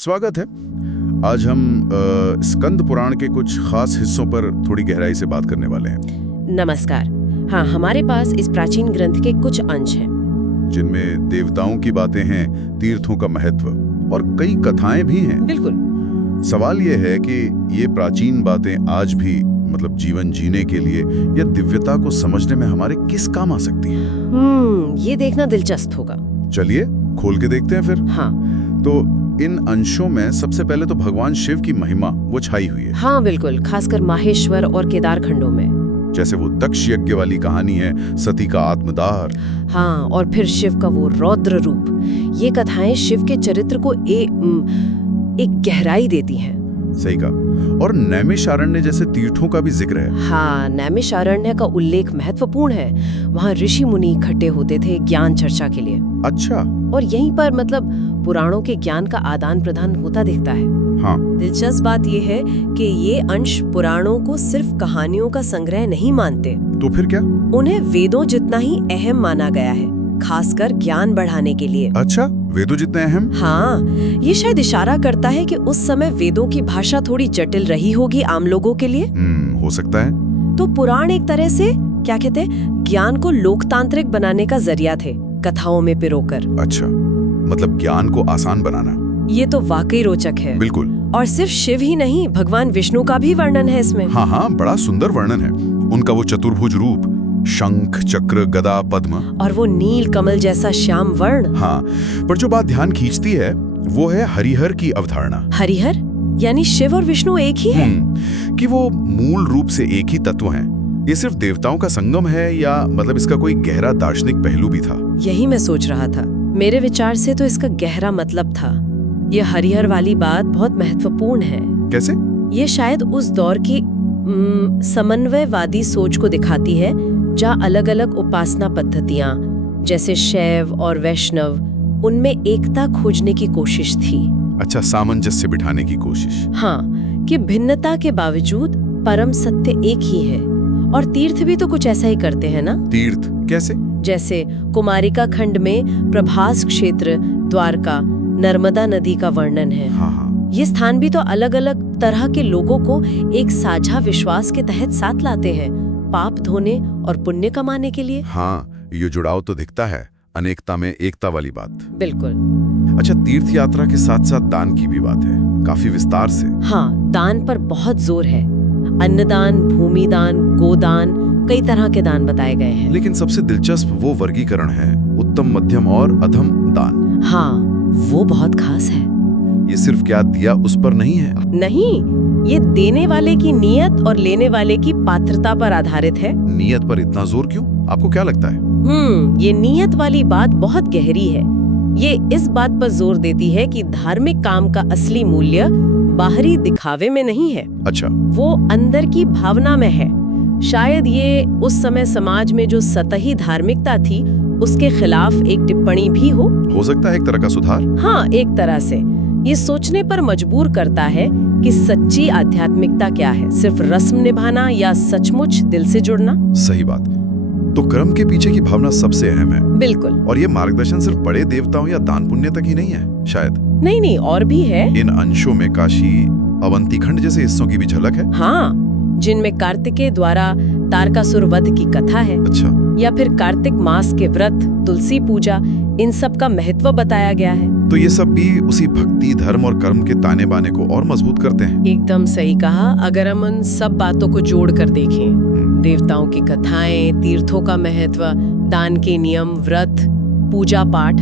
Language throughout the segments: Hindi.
स्वागत है। आज हम स्कंद पुराण के कुछ खास हिस्सों पर थोड़ी गहराई से बात करने वाले हैं। नमस्कार। हाँ, हमारे पास इस प्राचीन ग्रंथ के कुछ अंश हैं जिनमें देवताओं की बातें हैं, तीर्थों का महत्व और कई कथाएं भी हैं। बिल्कुल। सवाल ये है कि ये प्राचीन बातें आज भी मतलब जीवन जीने के लिए या दिव्यता को समझने में हमारे किस काम आ सकती हैं? ये देखना दिलचस्प होगा। चलिए खोल के देखते हैं फिर। हाँ। तो इन अंशों में सबसे पहले तो भगवान शिव की महिमा वो छाई हुई है। हाँ बिल्कुल, खासकर माहेश्वर और केदार खंडों में। जैसे वो दक्ष यज्ञ वाली कहानी है, सती का आत्मदाह। हाँ, और फिर शिव का वो रौद्र रूप। ये कथाएं शिव के चरित्र को एक गहराई देती हैं। सही कहा। और नैमिषारण्य जैसे तीर्थों का भी जिक्र है। हाँ, नैमिषारण्य का उल्लेख महत्वपूर्ण है। वहाँ ऋषि मुनि इकट्ठे होते थे ज्ञान चर्चा के लिए। अच्छा। और यहीं पर मतलब पुराणों के ज्ञान का आदान प्रदान होता दिखता है। हाँ। दिलचस्प बात यह है कि ये अंश पुराणों को सिर्फ कहानियों का संग्रह नहीं मानते। तो फिर क्या? उन्हें वेदों जितना ही अहम माना गया है, खासकर ज्ञान बढ़ाने के लिए। अच्छा, वेदों जितने अहम? हाँ, ये शायद इशारा करता है कि उस समय वेदों की भाषा थोड़ी जटिल रही होगी आम लोगों के लिए। हो सकता है। तो पुराण एक तरह से क्या कहते हैं, ज्ञान को लोकतांत्रिक बनाने का जरिया थे, कथाओं में पिरोकर। अच्छा, मतलब ज्ञान को आसान बनाना। ये तो वाकई रोचक है। बिल्कुल। और सिर्फ शिव ही नहीं, भगवान विष्णु का भी वर्णन है इसमें। हाँ, बड़ा सुंदर वर्णन है। उनका वो चतुर्भुज रूप, शंख, चक्र, गदा, पद्म और वो नील कमल जैसा श्याम वर्ण। हाँ, पर जो बात ध्यान खींचती है वो है हरिहर की अवधारणा। हरिहर यानी शिव और विष्णु एक ही है? कि वो मूल रूप से एक ही तत्व हैं। ये सिर्फ देवताओं का संगम है या मतलब इसका कोई गहरा दार्शनिक पहलू भी था? यही मैं सोच रहा था। मेरे विचार से तो इसका गहरा मतलब था। ये हरिहर वाली बात बहुत महत्वपूर्ण है। कैसे? ये शायद उस दौर की समन्वयवादी सोच को दिखाती है, जहाँ अलग अलग उपासना पद्धतियां जैसे शैव और वैष्णव, उनमें एकता खोजने की कोशिश थी। अच्छा, सामंजस्य बिठाने की कोशिश। हाँ, कि भिन्नता के बावजूद परम सत्य एक ही है। और तीर्थ भी तो कुछ ऐसा ही करते हैं ना? तीर्थ कैसे? जैसे कुमारिका खंड में प्रभास क्षेत्र, द्वारका, नर्मदा नदी का वर्णन है। हाँ। ये स्थान भी तो अलग अलग तरह के लोगों को एक साझा विश्वास के तहत साथ लाते हैं, पाप धोने और पुण्य कमाने के लिए। हाँ, ये जुड़ाव तो दिखता है, अनेकता में एकता वाली बात। बिल्कुल। अच्छा, तीर्थ यात्रा के साथ साथ दान की भी बात है, काफी विस्तार से। हाँ, दान पर बहुत जोर है। अन्नदान, भूमिदान, गोदान, कई तरह के दान बताए गए हैं। लेकिन सबसे दिलचस्प वो वर्गीकरण है उत्तम, मध्यम और अधम दान। हाँ, वो बहुत खास है। ये सिर्फ क्या दिया उस पर नहीं है। नहीं, ये देने वाले की नीयत और लेने वाले की पात्रता पर आधारित है। नीयत पर इतना जोर क्यों? आपको क्या लगता है? ये नीयत वाली बात बहुत गहरी है। ये इस बात पर जोर देती है कि धार्मिक काम का असली मूल्य बाहरी दिखावे में नहीं है। अच्छा। वो अंदर की भावना में है। शायद ये उस समय समाज में जो सतही धार्मिकता थी उसके खिलाफ एक टिप्पणी भी हो सकता है एक तरह का सुधार। हाँ, एक तरह से ये सोचने पर मजबूर करता है कि सच्ची आध्यात्मिकता क्या है, सिर्फ रस्म निभाना या सचमुच दिल से जुड़ना। सही बात। तो क्रम के पीछे की भावना सबसे अहम है। बिल्कुल। और ये मार्गदर्शन सिर्फ बड़े देवताओं या दान पुण्य तक ही नहीं है शायद। नहीं, और भी है। इन अंशों में काशी, अवंती खंड जैसे हिस्सों की भी झलक है। हाँ, जिनमें कार्तिकेय द्वारा तारकासुर वध की कथा है। अच्छा। या फिर कार्तिक मास के व्रत, तुलसी पूजा, इन सब का महत्व बताया गया है। तो ये सब भी उसी भक्ति, धर्म और कर्म के ताने बाने को और मजबूत करते हैं। एकदम सही कहा। अगर हम उन सब बातों को जोड़कर देखें, देवताओं की कथाएं, तीर्थों का महत्व, दान के नियम, व्रत, पूजा पाठ,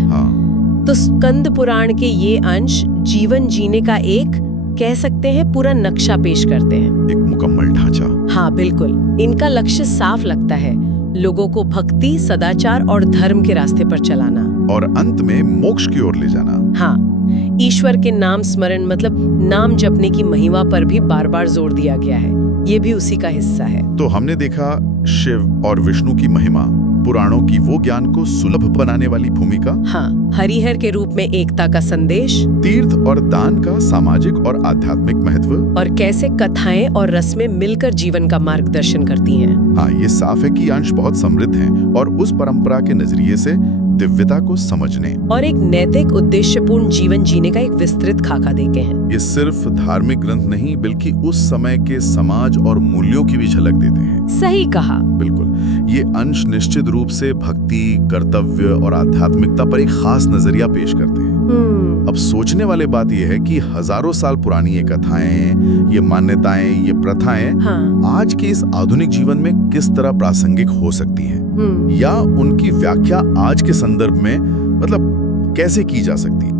तो स्कंद पुराण के ये अंश जीवन जीने का एक, कह सकते हैं, पूरा नक्शा पेश करते हैं। एक मुकम्मल ढांचा। हाँ, बिल्कुल। इनका लक्ष्य साफ लगता है, लोगों को भक्ति, सदाचार और धर्म के रास्ते पर चलाना और अंत में मोक्ष की ओर ले जाना। हाँ, ईश्वर के नाम स्मरण मतलब नाम जपने की महिमा पर भी बार बार जोर दिया गया है। ये भी उसी का हिस्सा है। तो हमने देखा शिव और विष्णु की महिमा, पुराणों की वो ज्ञान को सुलभ बनाने वाली भूमिका। हाँ, हरिहर के रूप में एकता का संदेश, तीर्थ और दान का सामाजिक और आध्यात्मिक महत्व, और कैसे कथाएं और रस्में मिलकर जीवन का मार्गदर्शन करती हैं। हाँ, ये साफ है कि अंश बहुत समृद्ध हैं और उस परंपरा के नजरिए से दिव्यता को समझने। और एक नैतिक उद्देश्यपूर्ण जीवन जीने का एक विस्तृत खाका देते हैं। ये सिर्फ धार्मिक ग्रंथ नहीं बल्कि उस समय के समाज और मूल्यों की भी झलक देते हैं। सही कहा। बिल्कुल, ये अंश निश्चित रूप से भक्ति, कर्तव्य और आध्यात्मिकता पर एक खास नजरिया पेश करते हैं। अब सोचने वाली बात यह है कि हजारों साल पुरानी ये कथाएं, ये मान्यताएं, ये प्रथाएं आज के इस आधुनिक जीवन में किस तरह प्रासंगिक हो सकती हैं, या उनकी व्याख्या आज के संदर्भ में मतलब कैसे की जा सकती है।